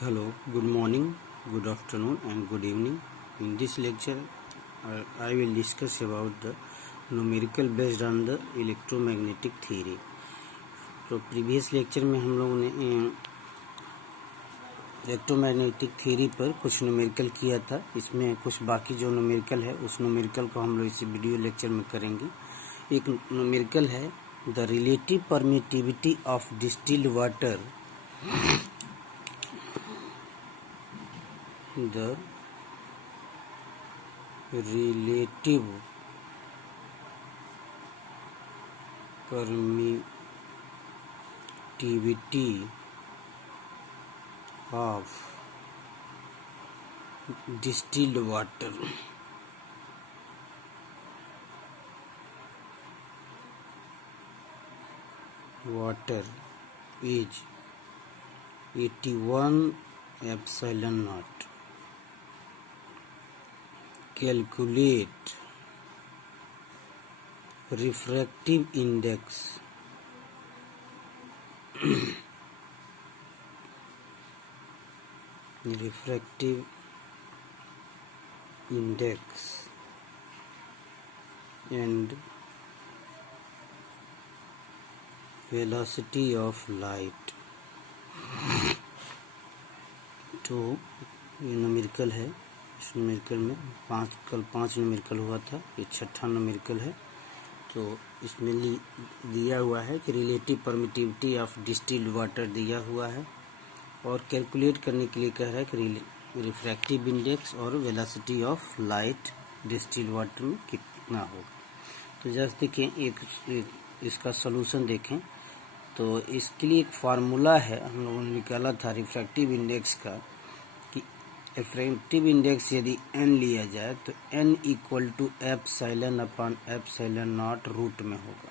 Hello, good morning, good afternoon, and good evening. In this lecture, I will discuss about the numerical based on the electromagnetic theory. तो previous lecture में हम लोगों ने electromagnetic theory पर कुछ numerical किया था। इसमें कुछ बाकी जो न्यूमेरिकल है उस न्यूमेरिकल को हम लोग इस वीडियो लेक्चर में करेंगे। एक न्यूमेरिकल है the relative permittivity of distilled water, the relative permittivity of distilled water is 81 epsilon naught. Calculate refractive index and velocity of light. तो ये न्यूमेरिकल है। इस न्यूमेरिकल में कल पांच न्यूमेरिकल हुआ था, ये छठा न्यूमेरिकल है। तो इसमें दिया हुआ है कि relative permittivity of distilled water दिया हुआ है और कैलकुलेट करने के लिए कह रहा है कि रिफ्रैक्टिव इंडेक्स और velocity of light distilled water में कितना होगा। तो जस्ट देखें, एक इसका सॉल्यूशन देखें। तो इसके लिए एक फार्मूला है, हम लोगों ने निकाला था रिफ्रैक्टिव इंडेक्स का, कि रिफ्रैक्टिव इंडेक्स यदि n लिया जाए तो n equal to epsilon upon epsilon not root में होगा।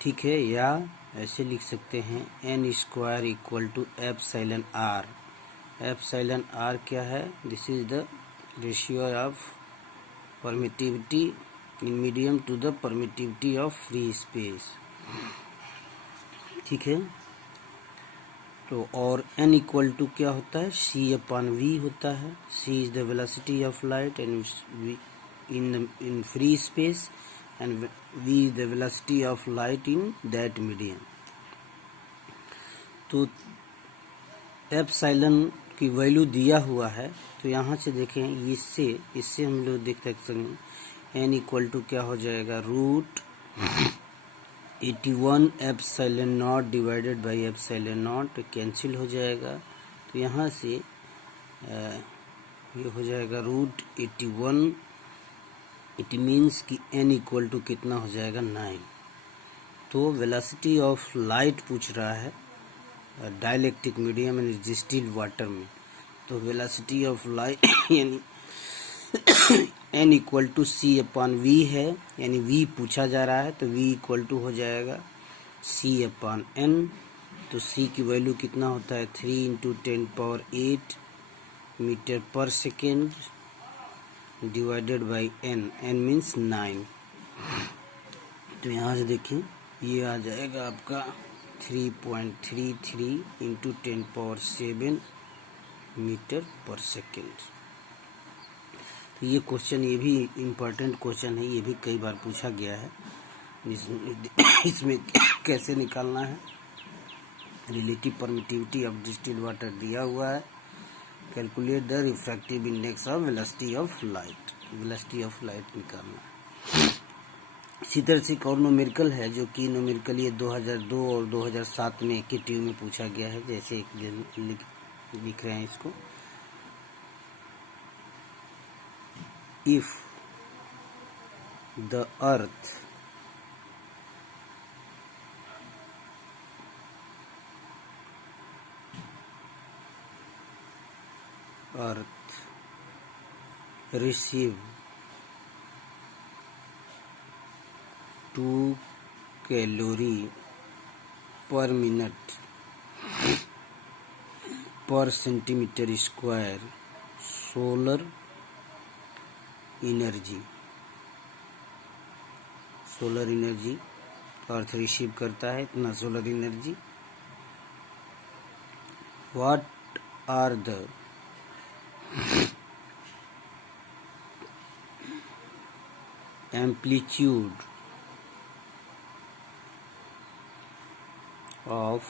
ठीक है, या ऐसे लिख सकते हैं n square equal to epsilon r। Epsilon r क्या है? This is the ratio of permittivity in medium to the permittivity of free space. ठीक है, तो और n इक्वल टू क्या होता है? c अपॉन v होता है। c is the velocity of light and in free space and v is the velocity of light in that medium. तो एप्सिलॉन की वैल्यू दिया हुआ है, तो यहाँ से देखें, इससे हम लोग देख सकते हैं n इक्वल टू क्या हो जाएगा? Root 81 epsilon not divided by epsilon not cancel हो जाएगा। तो यहाँ से ये हो जाएगा रूट 81। इट मीन्स कि n इक्वल टू कितना हो जाएगा? 9। तो वेलोसिटी ऑफ लाइट पूछ रहा है dielectric medium and distilled water में। तो वेलोसिटी ऑफ लाइट यानी n equal to c upon v है, यानी v पूछा जा रहा है, तो v इक्वल टू हो जाएगा c अपॉन n। तो c की वैल्यू कितना होता है? 3 इंटू 10⁸ मीटर पर second divided by n। n means 9। तो यहाँ से देखें, ये आ जाएगा आपका 3.33 इंटू 10⁷ मीटर पर सेकेंड। तो ये क्वेश्चन, ये भी इम्पोर्टेंट क्वेश्चन है, ये भी कई बार पूछा गया है। इसमें कैसे निकालना है? Relative permittivity of distilled water दिया हुआ है। Calculate the refractive index of velocity of light. Velocity of light निकालना है। इसी तरह से एक और न्यूमेरिकल है, जो कि न्यूमेरिकल ये 2002 और 2007 में एक ही ट्यूब में पूछा गया है। जैसे लिख रहे हैं इसको, if the earth receive 2 calorie per minute per centimeter square solar energy earth receive करता है, इतना solar energy What are the amplitude of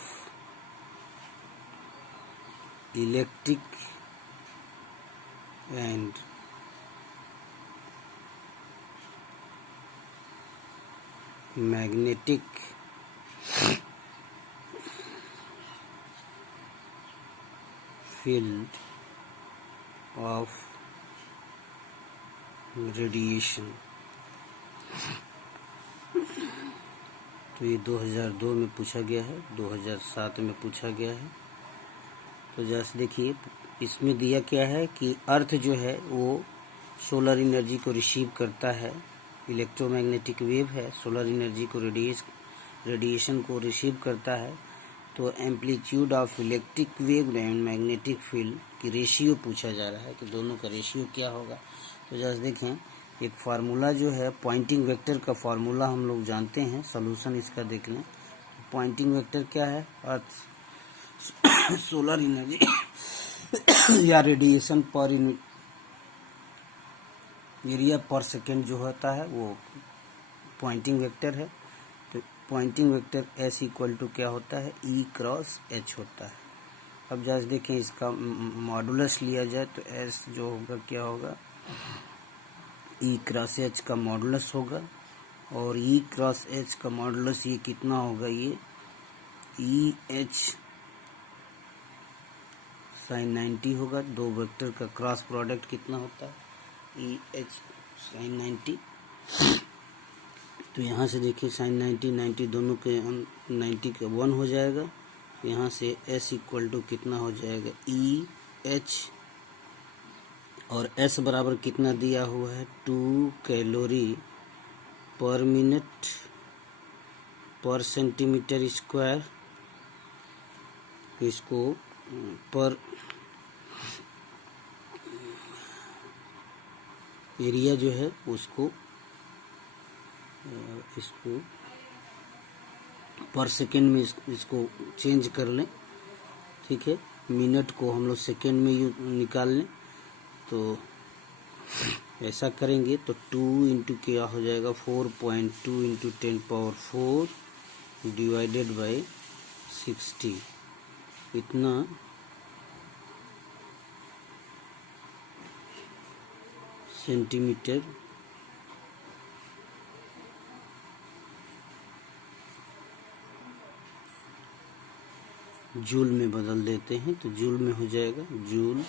electric and magnetic field of radiation? तो ये 2002 में पूछा गया है, 2007 में पूछा गया है। तो जैसे देखिए इसमें दिया क्या है कि अर्थ जो है वो सोलर एनर्जी को रिसीव करता है, इलेक्ट्रोमैग्नेटिक वेव है, सोलर एनर्जी को रेडिएशन को रिसीव करता है। तो amplitude of electric wave and magnetic field की रेशियो पूछा जा रहा है कि दोनों का रेशियो क्या होगा। तो जैसे देखें एक फार्मूला जो है पॉइंटिंग वेक्टर का फार्मूला हम लोग जानते हैं, सॉल्यूशन इसका देख लें। पॉइंटिंग वेक्टर क्या है, अर्थ सोलर एनर्जी या रेडिएशन पर यूनिट एरिया पर सेकेंड जो होता है वो पॉइंटिंग वेक्टर है। तो Poynting vector S equal to क्या होता है, E क्रॉस H होता है। अब जैसे देखें इसका मॉडुलस लिया जाए तो S जो होगा क्या होगा, E क्रॉस H का मॉडुलस होगा, और E क्रॉस H का मॉडुलस ये कितना होगा, ये EH sin 90 होगा। दो वेक्टर का क्रॉस प्रोडक्ट कितना होता है, EH sin 90। तो यहाँ से देखिए sin 90 दोनों के 90 का 1 हो जाएगा। यहाँ से S इक्वल टू कितना हो जाएगा, EH, और S बराबर कितना दिया हुआ है, 2 कैलोरी पर मिनट पर सेंटीमीटर स्क्वायर। इसको पर एरिया जो है उसको इसको पर सेकेंड में इसको चेंज कर लें, ठीक है। मिनट को हम लोग सेकेंड में निकाल लें। तो ऐसा करेंगे तो 2 इंटू क्या हो जाएगा, 4.2 इंटू 10⁴ डिवाइडेड बाई 60, इतना सेंटीमीटर जूल में बदल देते हैं। तो जूल में हो जाएगा जूल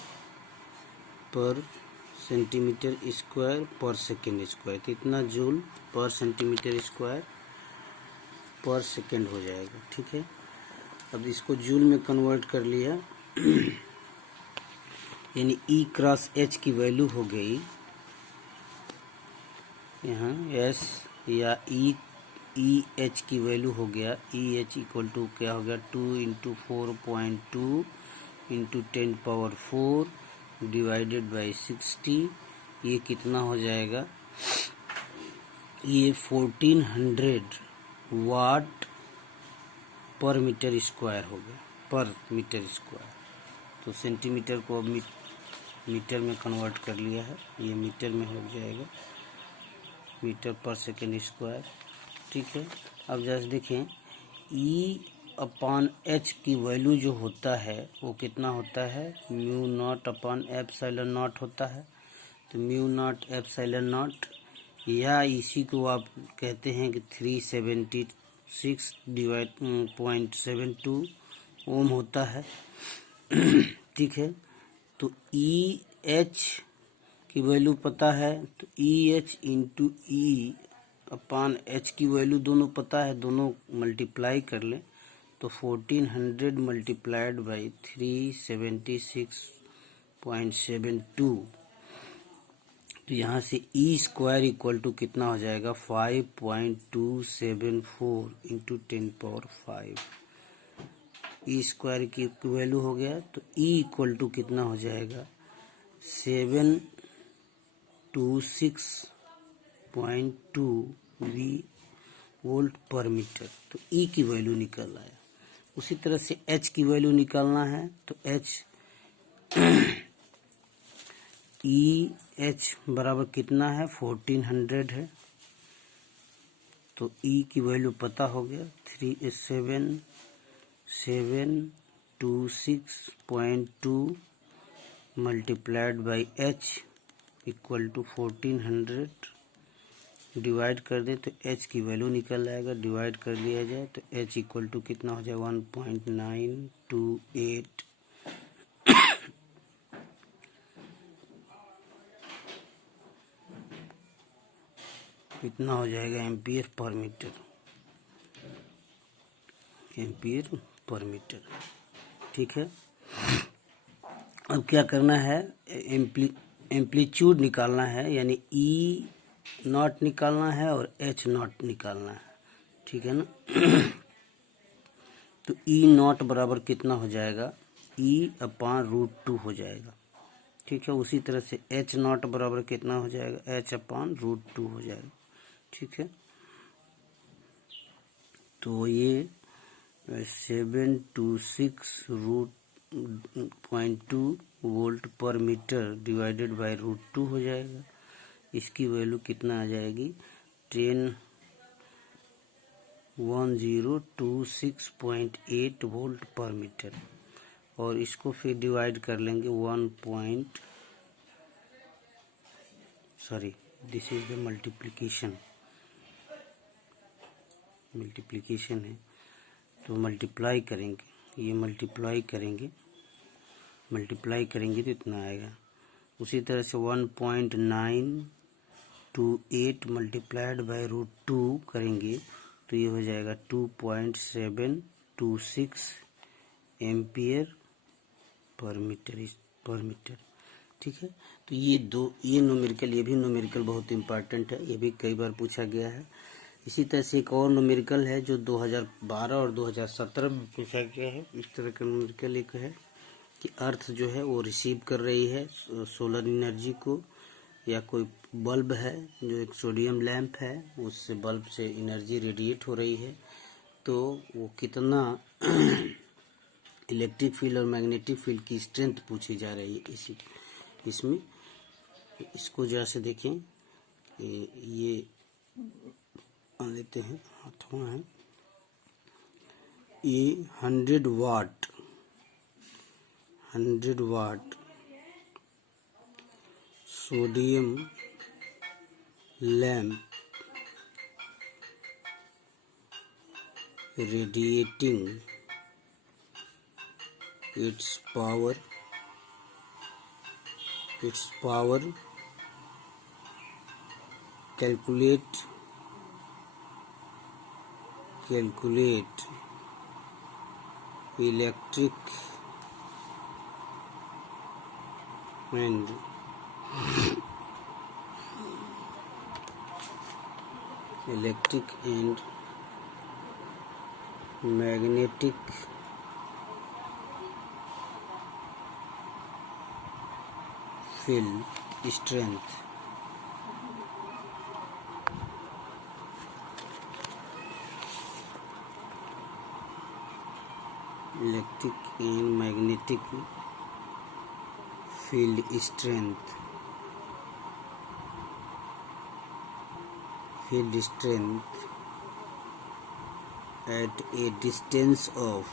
पर सेंटीमीटर स्क्वायर पर सेकेंड स्क्वायर। तो इतना जूल पर सेंटीमीटर स्क्वायर पर सेकेंड हो जाएगा, ठीक है। अब इसको जूल में कन्वर्ट कर लिया यानी E क्रॉस H की वैल्यू हो गई यहाँ S, या EH की वैल्यू हो गया, EH इक्वल टू क्या हो गया, 2 इंटू 4.2 इंटू 10⁴ डिवाइडेड बाई 60। ये कितना हो जाएगा, ये 1400 वाट पर मीटर स्क्वायर हो गया, पर मीटर स्क्वायर। तो सेंटीमीटर को अब मीटर में कन्वर्ट कर लिया है, ये मीटर में हो जाएगा, मीटर पर सेकेंड स्क्वायर, ठीक है। अब जैसे देखें E/H की वैल्यू जो होता है वो कितना होता है, μ0/ε0 होता है। तो μ0ε0, या इसी को आप कहते हैं कि 376.72 ओम होता है, ठीक है। तो EH की वैल्यू पता है, तो EH इंटू E/H की वैल्यू दोनों पता है, दोनों मल्टीप्लाई कर लें तो 1400 मल्टीप्लाइड बाई 376.72। तो यहाँ से E स्क्वायर इक्वल टू कितना हो जाएगा, 5.274 इंटू 10⁵। E स्क्वायर की वैल्यू हो गया, तो E इक्वल टू कितना हो जाएगा, 726.2 वोल्ट पर मीटर। तो E की वैल्यू निकल आया। उसी तरह से H की वैल्यू निकालना है तो H EH बराबर कितना है 1400 है, तो E की वैल्यू पता हो गया 3726.2 multiplied by H equal to 1400, divide कर दे तो H की वैल्यू निकल आएगा, डिवाइड कर दिया जाए तो H इक्वल टू कितना हो जाए 1.928 कितना हो जाएगा ampere per metre, ampere per metre. ठीक है, अब क्या करना है, एम्पलीट्यूड निकालना है, यानी E नॉट निकालना है और H नॉट निकालना है। ठीक है ना तो E नॉट बराबर कितना हो जाएगा, E/√2 हो जाएगा। ठीक है, उसी तरह से H नॉट बराबर कितना हो जाएगा, H/√2 हो जाएगा। ठीक है, तो ये 726.2 वोल्ट पर मीटर डिवाइडेड बाय √2 हो जाएगा। इसकी वैल्यू कितना आ जाएगी 1026.8 वोल्ट पर मीटर, और इसको फिर डिवाइड कर लेंगे दिस इज द मल्टीप्लिकेशन है, तो मल्टीप्लाई करेंगे, ये मल्टीप्लाई करेंगे तो इतना आएगा। उसी तरह से 1.928 मल्टीप्लाइड बाय √2 करेंगे तो ये हो जाएगा 2.726 एम्पियर पर मीटर। ठीक है, तो ये न्यूमेरिकल, ये भी न्यूमेरिकल बहुत इंपॉर्टेंट है, ये भी कई बार पूछा गया है। इसी तरह से एक और न्यूमेरिकल है जो 2012 और 2017 में पूछा गया है। इस तरह का न्यूमेरिकल एक है कि अर्थ जो है वो रिसीव कर रही है सोलर एनर्जी को, या कोई बल्ब है जो एक सोडियम लैंप है, उससे बल्ब से एनर्जी रेडिएट हो रही है, तो वो कितना इलेक्ट्रिक फील्ड और मैग्नेटिक फील्ड की स्ट्रेंथ पूछी जा रही है इसमें। इसको जैसे देखें, ये लेते हैं, हाथों है, ये 100 watt sodium lamp radiating its power calculate electric and magnetic field strength। Electric and magnetic field strength at a distance of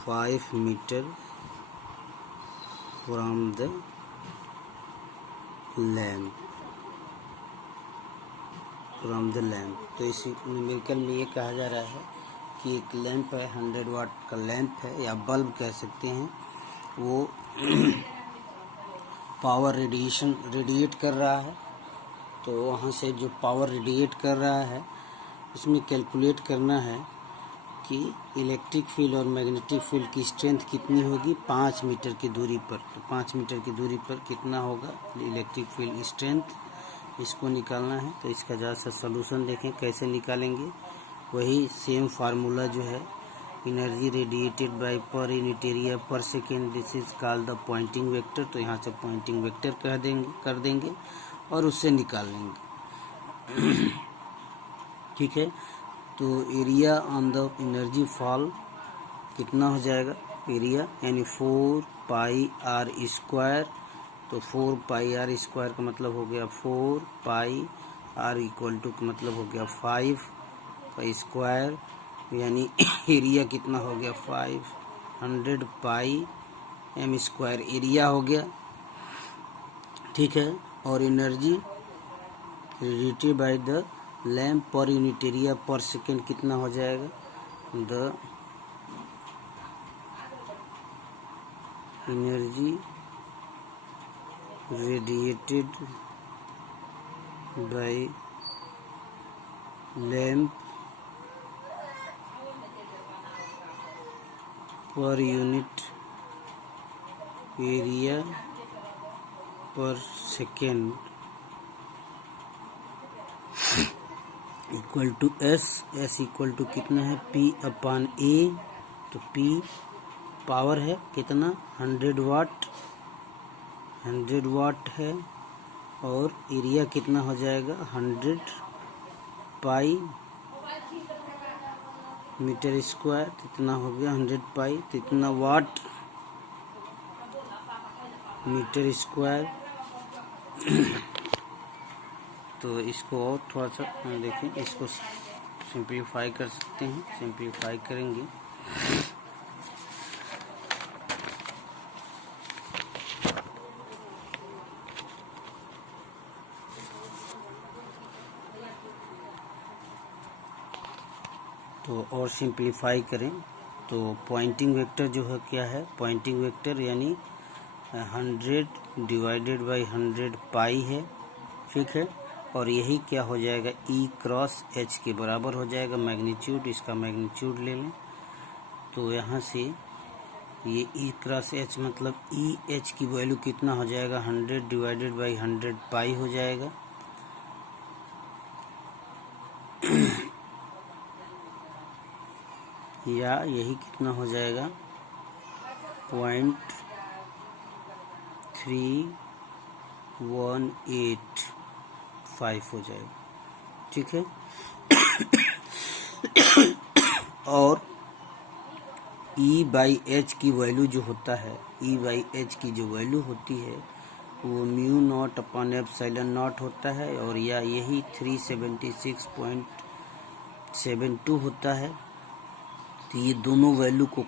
5 meter from the lamp। तो इस न्यूमेरिकल में ये कहा जा रहा है कि एक लैंप है, 100 वाट का लैंप है या बल्ब कह सकते हैं, वो पावर रेडिएट कर रहा है। तो वहाँ से जो पावर रेडिएट कर रहा है उसमें कैलकुलेट करना है कि इलेक्ट्रिक फील्ड और मैग्नेटिक फील्ड की स्ट्रेंथ कितनी होगी 5 मीटर की दूरी पर। तो 5 मीटर की दूरी पर कितना होगा इलेक्ट्रिक फील्ड स्ट्रेंथ, इसको निकालना है। तो इसका ज़रा सा सलूशन देखें कैसे निकालेंगे। वही सेम फार्मूला जो है, energy radiated by per unit area पर second, this is called the Poynting vector. तो यहाँ से पॉइंटिंग वेक्टर कर देंगे और उससे निकाल लेंगे। ठीक है। तो area on the energy fall कितना हो जाएगा, एरिया यानी 4 पाई आर स्क्वायर। तो 4 पाई आर स्क्वायर का मतलब हो गया 4 पाई आर इक्वल टू का मतलब हो गया 5 का स्क्वायर, यानी एरिया कितना हो गया 500 पाई एम स्क्वायर एरिया हो गया, ठीक है। और energy radiated by the lamp per unit area पर सेकेंड कितना हो जाएगा, the energy radiated by lamp per unit area पर second equal to S equal to कितना है P अपॉन A। तो P पावर है कितना 100 वाट है, और एरिया कितना हो जाएगा 100 पाई मीटर स्क्वायर, कितना हो गया 100 पाई, कितना वाट मीटर स्क्वायर। तो इसको और थोड़ा सा देखें, इसको सिंप्लीफाई कर सकते हैं, सिंप्लीफाई करेंगे तो, और सिंप्लीफाई करें तो पॉइंटिंग वेक्टर जो है क्या है, पॉइंटिंग वेक्टर यानी 100 डिवाइडेड बाई 100 पाई है, ठीक है। और यही क्या हो जाएगा E क्रॉस H के बराबर हो जाएगा मैग्नीट्यूड, इसका मैग्नीट्यूड ले लें। तो यहाँ से ये E क्रॉस H मतलब EH की वैल्यू कितना हो जाएगा 100 डिवाइडेड बाई 100 पाई हो जाएगा, या यही कितना हो जाएगा 0.3185 हो जाएगा, ठीक है। और E बाई एच की वैल्यू जो होता है, E बाई एच की जो वैल्यू होती है वो mu not upon epsilon not होता है, और या यही 376.72 होता है। तो ये दोनों वैल्यू को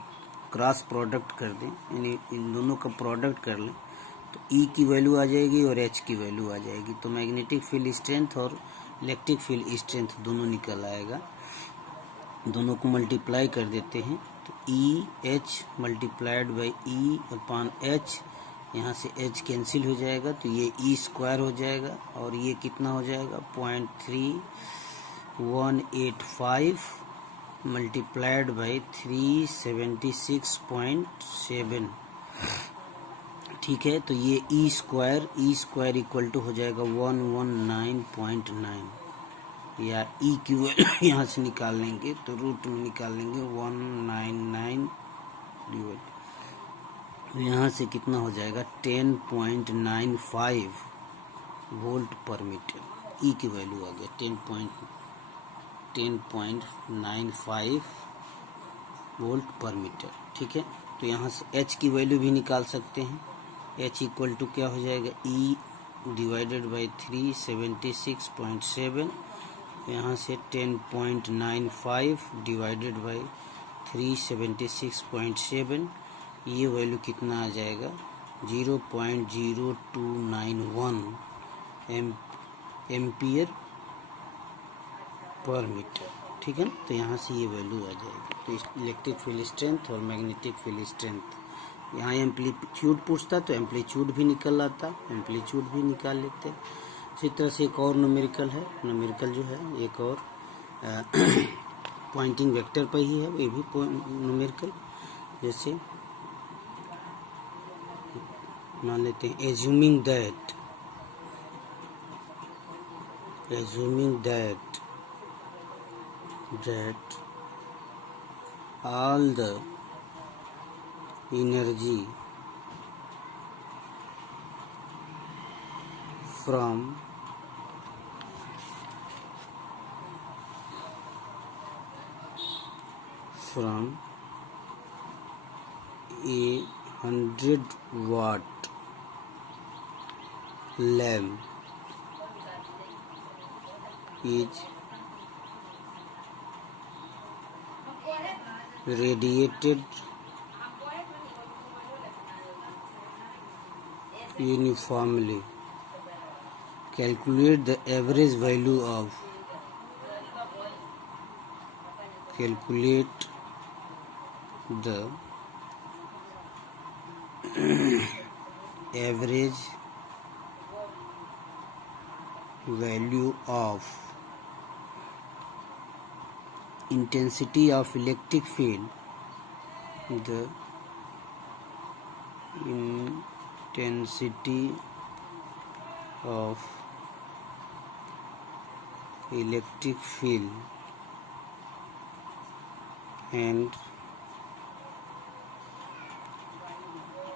क्रॉस प्रोडक्ट कर दें, यानी इन दोनों का प्रोडक्ट कर लें, तो E की वैल्यू आ जाएगी और H की वैल्यू आ जाएगी। तो मैग्नेटिक फील्ड स्ट्रेंथ और इलेक्ट्रिक फील्ड स्ट्रेंथ दोनों निकल आएगा। दोनों को मल्टीप्लाई कर देते हैं तो EH multiplied by E upon H, यहाँ से H कैंसिल हो जाएगा तो ये E स्क्वायर हो जाएगा, और ये कितना हो जाएगा 0.3185 मल्टीप्लाइड बाई 376.7, ठीक है। तो ये E स्क्वायर इक्वल टू हो जाएगा 119.9, या E की वैल्यू यहाँ से निकाल लेंगे तो रूट में निकाल लेंगे 199 डिवाइड, यहाँ से कितना हो जाएगा 10.95 वोल्ट पर मीटर। E की वैल्यू आ गया 10.95 वोल्ट पर मीटर, ठीक है। तो यहाँ से H की वैल्यू भी निकाल सकते हैं, H इक्वल टू क्या हो जाएगा E डिवाइडेड बाई 376.7, यहाँ से 10.95 डिवाइडेड बाई 376.7, ये वैल्यू कितना आ जाएगा 0.0291 एम्पियर पर मीटर, ठीक है। तो यहाँ से ये वैल्यू आ जाएगी। तो इलेक्ट्रिक फील्ड स्ट्रेंथ और मैग्नेटिक फील्ड स्ट्रेंथ, यहाँ एम्पलीट्यूड पूछता तो एम्पलीट्यूड भी निकल आता, एम्पलीट्यूड भी निकाल लेते। इसी तरह से एक और न्यूमेरिकल है, न्यूमेरिकल जो है एक और पॉइंटिंग वेक्टर पर ही है, ये भी न्यूमेरिकल। जैसे मान लेते हैं assuming that all the energy from from a 100-watt lamp is radiated uniformly. Calculate the average value of average value of intensity of electric field. The intensity of electric field and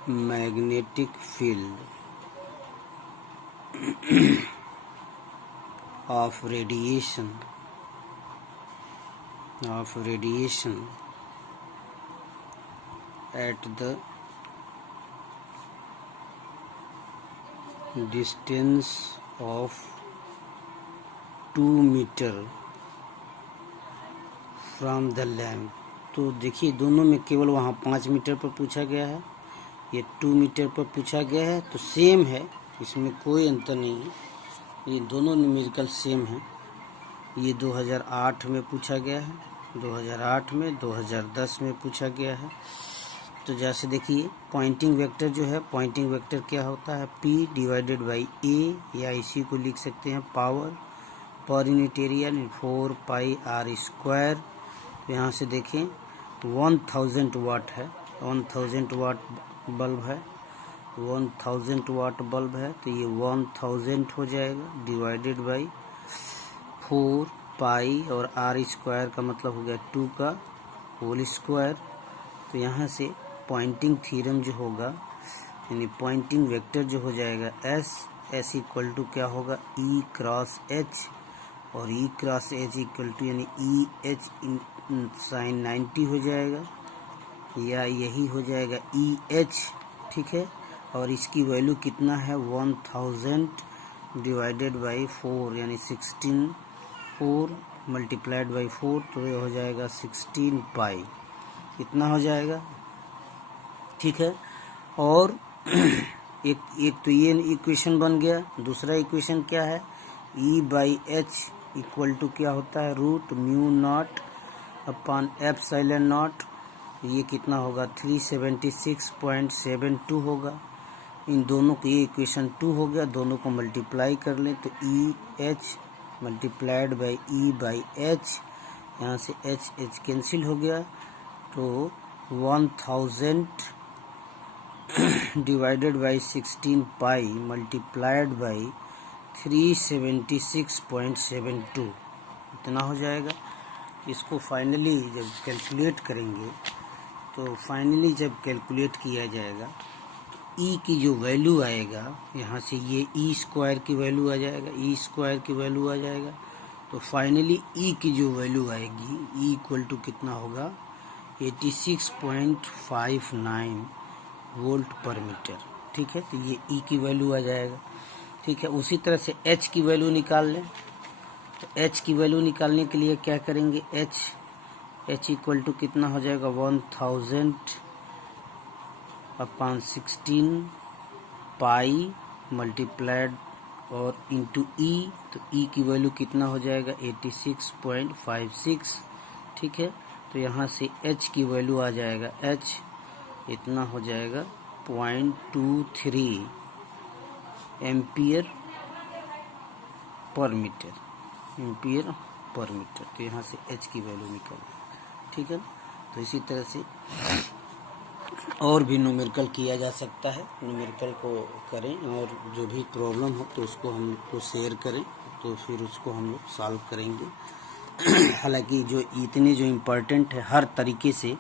magnetic field of radiation at the distance of 2 metre from the lamp. तो देखिए दोनों में केवल वहाँ 5 metre पर पूछा गया है, ये 2 मीटर पर पूछा गया है, तो सेम है, इसमें कोई अंतर नहीं है, ये दोनों न्यूमेरिकल सेम है। ये 2008 में पूछा गया है, 2008 में, 2010 में पूछा गया है। तो जैसे देखिए पॉइंटिंग वेक्टर जो है, पॉइंटिंग वेक्टर क्या होता है, P डिवाइडेड बाई A, या इसी को लिख सकते हैं पावर पर यूनिट एरिया 4 पाई r स्क्वायर। यहाँ से देखें 1000 वाट है, 1000 वाट बल्ब है, 1000 वाट बल्ब है, तो ये 1000 हो जाएगा डिवाइडेड बाई 4 पाई और r स्क्वायर का मतलब हो गया 2 का होल स्क्वायर। तो यहाँ से पॉइंटिंग थ्योरम जो होगा, यानी पॉइंटिंग वेक्टर जो हो जाएगा S इक्वल टू क्या होगा, E क्रॉस H, और E cross H equal to यानी EH साइन 90 हो जाएगा, या यही हो जाएगा EH, ठीक है। और इसकी वैल्यू कितना है, 1000 डिवाइडेड बाई 4 यानी 16, 4 मल्टीप्लाइड बाई 4, तो ये हो जाएगा 16 पाई, इतना हो जाएगा, ठीक है। और एक तो ये इक्वेशन बन गया। दूसरा इक्वेशन क्या है, E by H equal to क्या होता है, root mu not upon epsilon not, ये कितना होगा 376.72 होगा। इन दोनों को, ये इक्वेशन 2 हो गया, दोनों को मल्टीप्लाई कर लें तो EH multiplied by E by H, यहाँ से H कैंसिल हो गया, तो 1000 divided by 16 pi multiplied by 376.72 इतना हो जाएगा। इसको फाइनली जब कैलकुलेट करेंगे, तो फाइनली जब कैलकुलेट किया जाएगा, E की जो वैल्यू आएगा, यहाँ से ये E स्क्वायर की वैल्यू आ जाएगा, E स्क्वायर की वैल्यू आ जाएगा, तो फाइनली E की जो वैल्यू आएगी, E इक्वल टू कितना होगा 86.59 वोल्ट पर मीटर, ठीक है। तो ये E की वैल्यू आ जाएगा, ठीक है। उसी तरह से H की वैल्यू निकाल लें, तो H की वैल्यू निकालने के लिए क्या करेंगे, H इक्वल टू कितना हो जाएगा 1000 अपॉन 16 पाई मल्टीप्लाइड और इंटू E, तो E की वैल्यू कितना हो जाएगा 86.56, ठीक है। तो यहाँ से H की वैल्यू आ जाएगा, H इतना हो जाएगा 0.23 एम्पियर पर मीटर, तो यहाँ से H की वैल्यू निकल, ठीक है। तो इसी तरह से और भी न्यूमेरिकल किया जा सकता है, न्यूमेरिकल को करें और जो भी प्रॉब्लम हो तो उसको हमको शेयर करें, तो फिर उसको हम लोग सॉल्व करेंगे। हालांकि जो इतने जो इम्पोर्टेंट है, हर तरीके से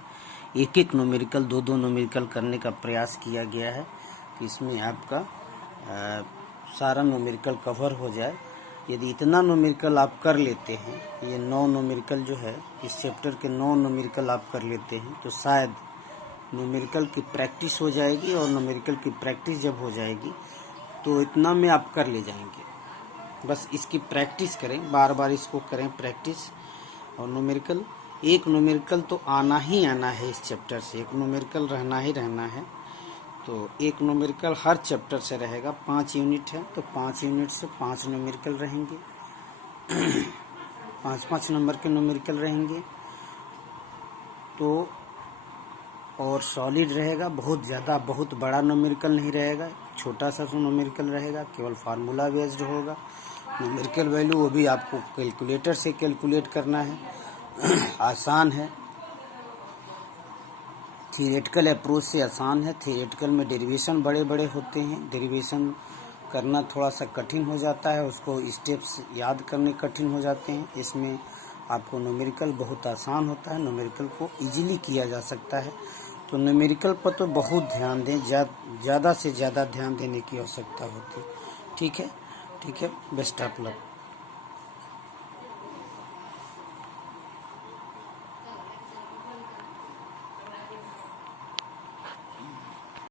एक एक न्यूमेरिकल, दो न्यूमेरिकल करने का प्रयास किया गया है कि इसमें आपका सारा न्यूमेरिकल कवर हो जाए यदि इतना न्यूमेरिकल आप कर लेते हैं, ये 9 न्यूमेरिकल जो है, इस चैप्टर के 9 न्यूमेरिकल आप कर लेते हैं, तो शायद न्यूमेरिकल की प्रैक्टिस हो जाएगी, और न्यूमेरिकल की प्रैक्टिस जब हो जाएगी तो इतना में आप कर ले जाएंगे। बस इसकी प्रैक्टिस करें, बार बार इसको करें प्रैक्टिस। और न्यूमेरिकल, एक न्यूमेरिकल तो आना ही आना है इस चैप्टर से, एक न्यूमेरिकल रहना ही रहना है। तो एक न्यूमेरिकल हर चैप्टर से रहेगा, 5 यूनिट है तो 5 यूनिट से 5 न्यूमेरिकल रहेंगे, 5-5 नंबर के न्यूमेरिकल रहेंगे। तो और सॉलिड रहेगा, बहुत बड़ा न्यूमेरिकल नहीं रहेगा, छोटा सा न्यूमेरिकल रहेगा, केवल फार्मूला बेस्ड होगा। न्यूमेरिकल वैल्यू वो भी आपको कैलकुलेटर से कैलकुलेट करना है, आसान है। थियोरेटिकल अप्रोच से आसान है, थियोरेटिकल में डेरिवेशन बड़े बड़े होते हैं, डेरिवेशन करना थोड़ा सा कठिन हो जाता है, उसको स्टेप्स याद करने कठिन हो जाते हैं। इसमें आपको न्यूमेरिकल बहुत आसान होता है, न्यूमेरिकल को इजीली किया जा सकता है। तो न्यूमेरिकल पर तो बहुत ध्यान दें, ज़्यादा से ज़्यादा ध्यान देने की आवश्यकता होती है। ठीक है, बेस्ट ऑफ लक।